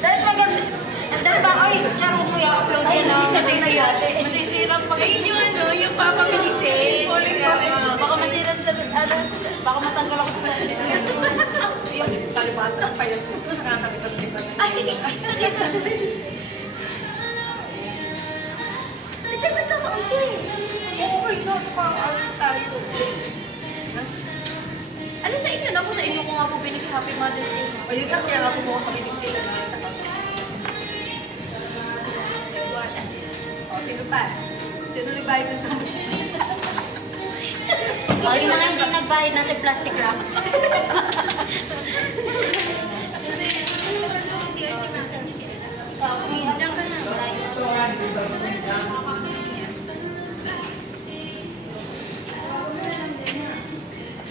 Dahil maganda. Dahil ba, ay, charong mo i-upload yan na. Masisirang pag... Ayun yung ano, yung papabilisin. Baka masirang sa, ano, baka matanggal ako sa Yung talibasan pa yun. Nakakalipas-lipas. Ay, Diyan ba naka-okay? Oh my God, pang-aral tayo. Ano sa inyo? Naku, sa inyo ko nga po pinag-Happy Mother's Day. O yun nga, kaya nga po mga kamilig sila na sa kami. O, sino pa? Sino nagbayad ng sa Ay, na hindi nagbayad na si plastic lang.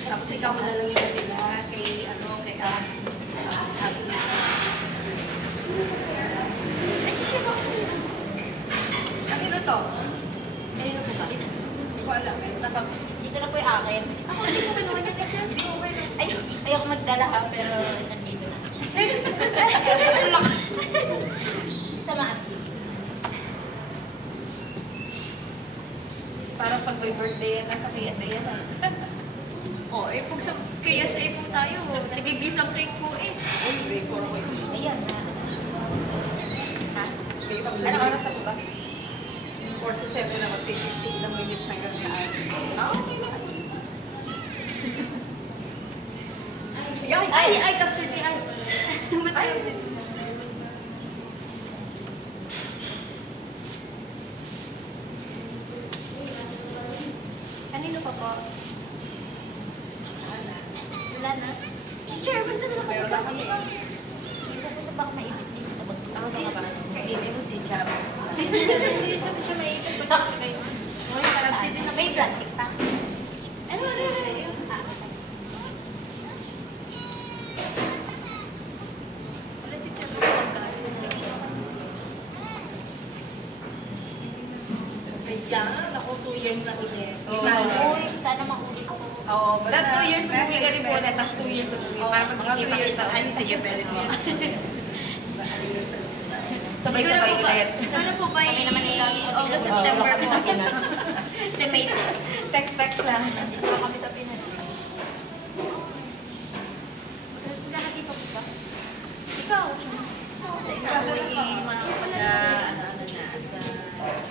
Tapos ikaw mo na lang yung natila kay ano, kay Abs. Kanino to? Kanino po ba? Hindi ko alam. Dito na po yung akin. Ako, hindi ko kinuha niya picture. Ayoko magdala ha, pero nandito na. Sa maaksi. Parang pag may birthday yan, nasa KSA yan ha. Oh, eh, pag sa KSA po tayo, nagigisang cake po eh. Uy, break for ako yun. Ayan na. Ha? Anong oras ako ba? 47 na mag-15 ng minutes hanggang saan. Okay na. Ay, Kapsiti, ay. Ba't tayo Kapsiti? Kanino pa po? Wala na. Teacher, ba't na lang kayo? Mayroon na kami. Hindi ko baka maibig dito sa bagto. Ako ka ba? Kainin mo, teacher. Hindi siya medyo maibig. Ba't kayo? Kapsiti na May plastic pa. Ano? Wala, teacher. Wait lang, ako 2 years na ulit. Uy, sana makulit ko. Oo, That 2 years na uwi ka rin po ulit, tapos 2 years na uwi. Para magkikita kayo sa Ay, sige, pwede mo. Sabay-sabay ulit. Ano po ba Kami naman ay August, September kami po? sa Pinas. Estimated. Text lang. Nandito na kami sa Pinas. Lahat dito po ba? Ikaw, Sa isang buhay, mga ano-ano na.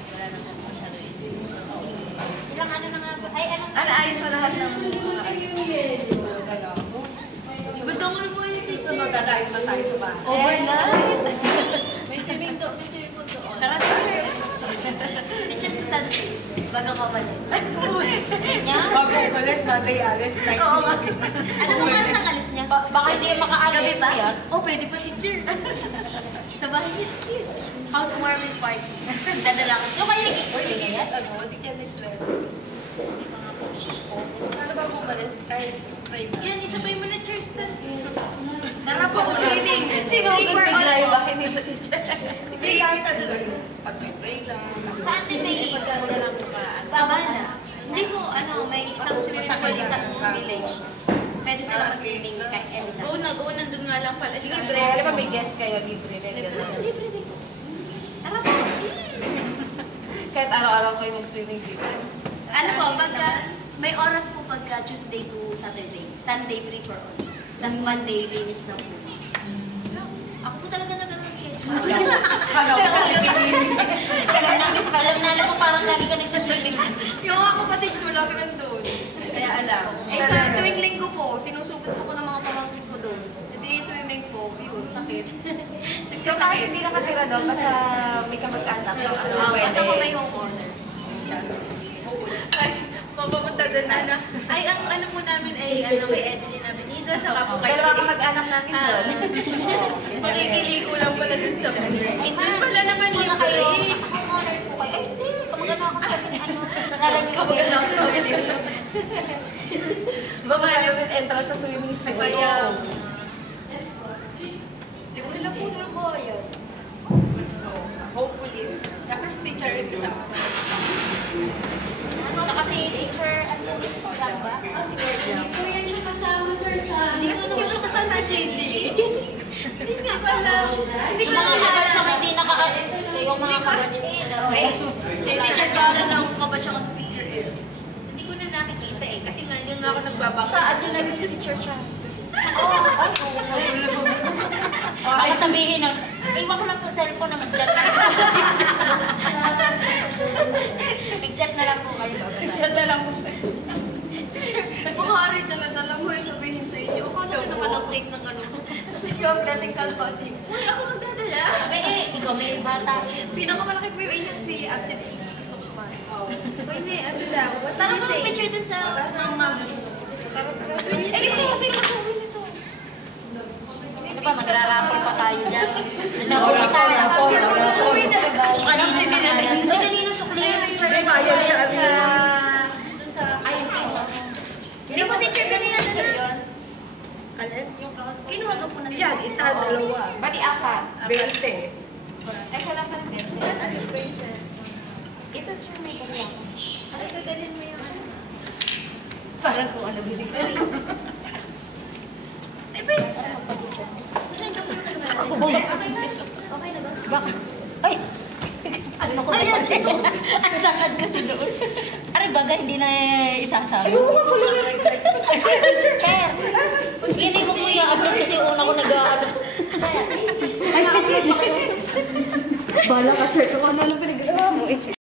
Wala na po masyado yun. ilang ano na nga ba? Ay, anong... Ayos mo lahat ng Ba't ako na po yun, teacher? Sunod na tayo na tayo sa bahay. Overnight! May swimming pool doon. Tara, teacher. Teacher sa Sunday. Bago ka balik. Niya? Bago umalis, Monday, alis, night Oo nga. swimming. Ano po nga sa kalis niya? Baka hindi makaalis Gabi pa pa? yan. Oh, pwede pa, teacher. Sa bahay niya, cute. Housewarming party. Dadala ka. Doon kayo nag-i-stay ngayon? Ano, di ka nag-dress. Sana ba umalis? Ay, try na. Yan, isa pa yung mga church. Tara po, swimming. Sinugod bigla yung bakit nito teacher. Hindi, kahit ano lang. Pag may pray lang. Saan si May? Pagkano lang pa. Sabana. Hindi po, ano, may isang swimming pool, isang village. Pwede sila mag-swimming kahit anytime. Go, nandun nga lang pala. Libre. Alam ba may guest kayo? Libre. Libre. Tara po. Kahit araw-araw kayo mag-swimming libre. Ano po, pagka, may oras po pagka Tuesday to Saturday. Sunday free for all. Tapos Monday, linis na po. Ako po talaga nag-ano schedule. Kala ko siya nag-iinis. Alam na ko parang lagi ka nagsaswimming. Yung mga kapatid ko lang nandun. Kaya alam. Eh sa tuwing linggo po, sinusugod po ko ng mga pamangkin ko doon. Hindi swimming po, yun, sakit. So kahit hindi nakatira doon, basta may kamag-anak. Basta po may homeowner. Ay, mapapunta doon na ano. Ay, ang ano po namin ay ano kay Edeline Avenido, saka po kay... Dalawa kamag-anak namin doon. Makikiligo lang pala doon to. Ay, Doon pala naman Kung na libre. kayo, homeowners po kayo. Ay, hindi. Kamag-anak ako sabi ni ano. Nalagyan ko Kamag-anak ko. Baka malapit entrance sa swimming pool. Kaya... Libre lang po doon po yun. Hopefully. Saka si teacher ito sa Saka si teacher, ano, lang ba? Hindi ko naman siya kasama sa JC. Hindi ko alam. Hindi ko Mga alam. kabatch ang hindi kayong mga kabatch Okay. Si Teacher Karen ang kabatch ako sa picture eh. Hindi ko na nakikita eh. Kasi nga hindi nga ako nagbabaka. Saan yun na si teacher siya? Ay, sabihin na, iwan ko lang po cellphone na mag-chat na. Mag-chat na lang po kayo. Chat na lang po. Makahari dala-dala mo yung sabihin sa inyo. Ako naman ang plate ng ano. Tapos ikaw ang dating kalpati. Uy, ako magdadala. Sabi ikaw may bata. Pinakamalaki po yung inyan si absent. Gusto ko man. Uy, hindi, ano daw? What do Tara you ka think? picture dun sa mama. Eh, ito kasi magkawin ito. Ano pa, magrarapol pa tayo dyan. Napol tayo. Absent din natin. Ay, kanino sukli? May bayad sa Ayun. Hindi po teacher ganyan na. Alin? Kinuha ka po natin. Yan, isa, dalawa. Bali, apat. 20. Teka lang pala. Ito, sure, may ganyan. Ay, gagalin mo yung ano. Parang kung ano bilig ko. Ay, ba? Ilan ka po na Kuboy. Okay na ba? Baka. Ay! Ano ko? Ay, Ang lakad kasi doon. Ano baga, hindi na isasalo. Chair! Hindi ko po i-upload kasi una ko nag-ano. Chair! Bala ka, Chair. Kung ano pinag-ano mo eh.